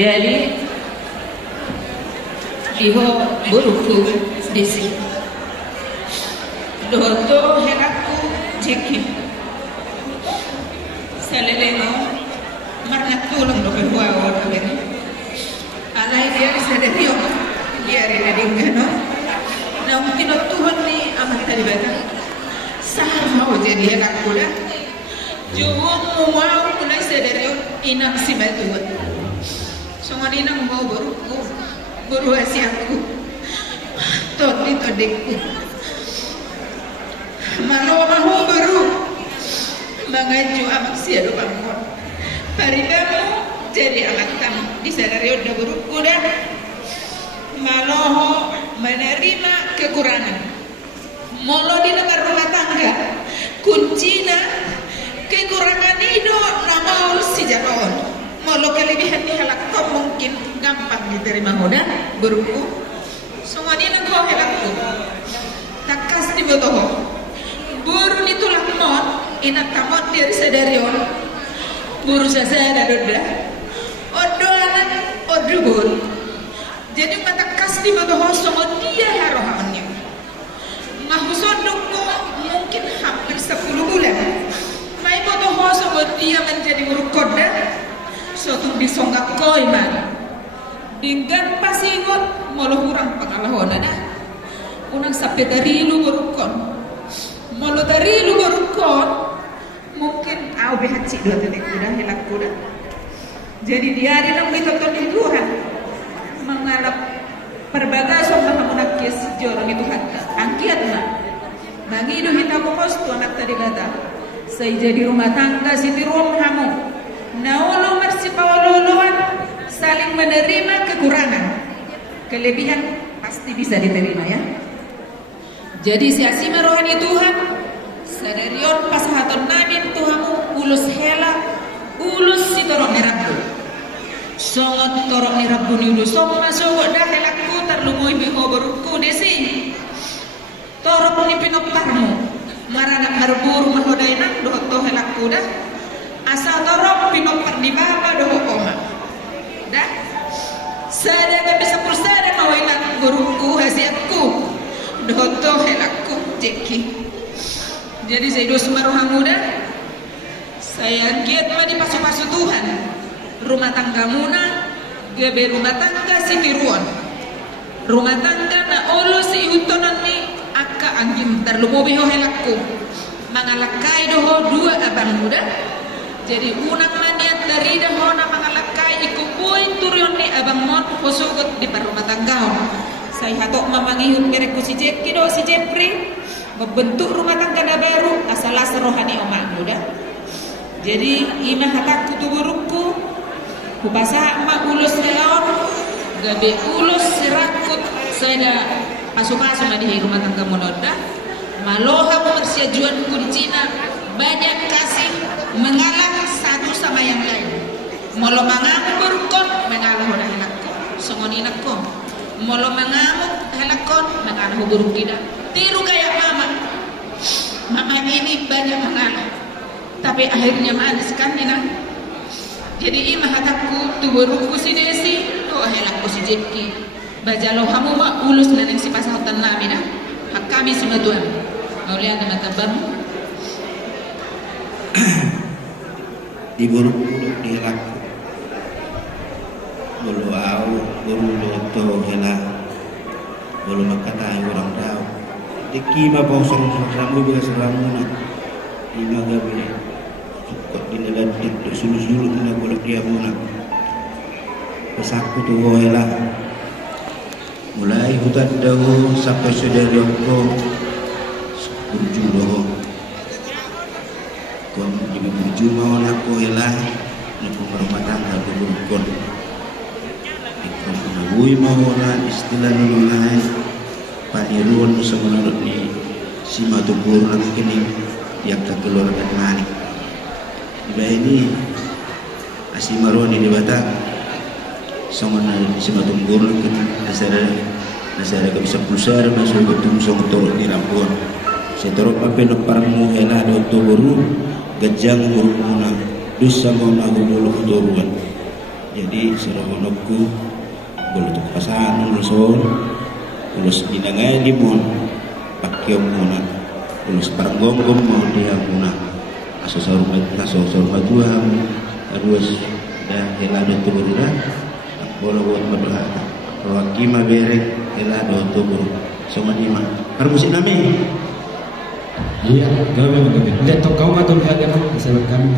Jadi iho buruku desi doto helaku jeki saleleno marna tulung do kedua orang ini alai dia sederio dia rena dingano na mungkin Tuhan ni amat tadi bata sah mau jadi helaku dah juwo mau mulai sederio inang si batuan songadina mau buruku buru asiaku todi todekku malo mahu baru mengaju amak siado bangkon paridamu jadi anak tamu di sanario udah buruku dah malo menerima kekurangan molo di negara rumah tangga kuncinya kekurangan itu nama si jalon molo kelebihan di halak kau mungkin gampang diterima mudah beruku semua dia nak kau halakku tak kas di bawah burun itu lakmon inak kamot dari sadarion buru saja ada doda odo anak odo bur jadi mata kas di bawah semua dia harohannya mahusodokku mungkin hampir 10 bulan mai bawah semua dia menjadi murukoda suatu disonggak koi man dengan pasingot molo hurang pangalahon ada unang sampai dari lu berukon molo dari lu berukon mungkin au behaci dua tetek kuda helak kuda jadi dia ada nang ditonton di Tuhan mengalap perbagasan mahamunak kias jorong itu hatta angkiat na mangidu hita pokos tu anak tadi kata saya jadi rumah tangga siti ruang hamu naolo marsipawaloloan saling menerima kekurangan kelebihan pasti bisa diterima ya jadi si asima rohani Tuhan sadarion pasahaton namin Tuhanmu ulus hela ulus si torok ni Rabbu songot torok ni Rabbu ni ulus soma songot dah helakku terlumui biho berukku desi torok ni pinoparmu maranak marburu mahodainan dohoto helakku dah asal torok pinopar di baba doho koma dah sada ka bisa pursada mawailan guruku hasiatku dohoto helakku jeki jadi saya dos maruhang muda saya giat di pasu-pasu Tuhan rumah tangga muna gebe rumah tangga sitiruan rumah tangga na olo si utonan ni akka angin terlumobiho helakku mangalakai doho dua abang muda jadi unang maniat dari dahona mangalakai ikupuin turun ni abang mon posugot di rumah tangga saya hatok mamangihun kereku si Jeki do si Jepri membentuk rumah tangga baru asalah serohani omak muda jadi imah hatakku tuburuku kupasa emak ulus nelaon gabe ulus serakut saya pasu-pasu di rumah tangga monoda maloha persiajuan kuncina banyak kasih mengalah satu sama yang lain molo mangamuk berukon mengalah udah helakko songoninakko molo mangamuk helakon mengalah buruk tidak tiru kayak mama ini banyak mengalah tapi akhirnya manis kan ina jadi imah hatakku tuburuku si Desi doa helakku si Jeki bajalo hamu mak ulus neneng si pasahatan nami nah hak kami semua Tuhan maulia ada matabam di buruk-buruk di helakku bulu au bulu loto helak bulu makatai orang tahu deki ma bosong ramu biasa seramuna di magabe kok dinalan itu sulu-sulu tina bolak dia muna pesaku tu hoela mulai hutan dahu sampai saudara ko burju doho kon di burju mau nak hoela nak rumah tangga berukon ikon wui mau ora istilah nulungai paniruan semenurut ni si matubur nanti kini yang tak keluarkan manik iba ini asimaruan ini batang sama si matubur nanti nasara ka bisa pusar masuk betul song torok di rambuan saya torok apa nak parmu hela do tuburu gajang uruna dusa mau nagu dulu turuan jadi serabonokku boleh tuh pasangan nuson ulus dinangai limon pakyong muna ulus paranggom-gom mau dia muna asosor matuam terus dah helado turura bola buat berdoa wakima berek helado turur sama lima permusik nami iya kami lihat kau atau lihat yang bisa kami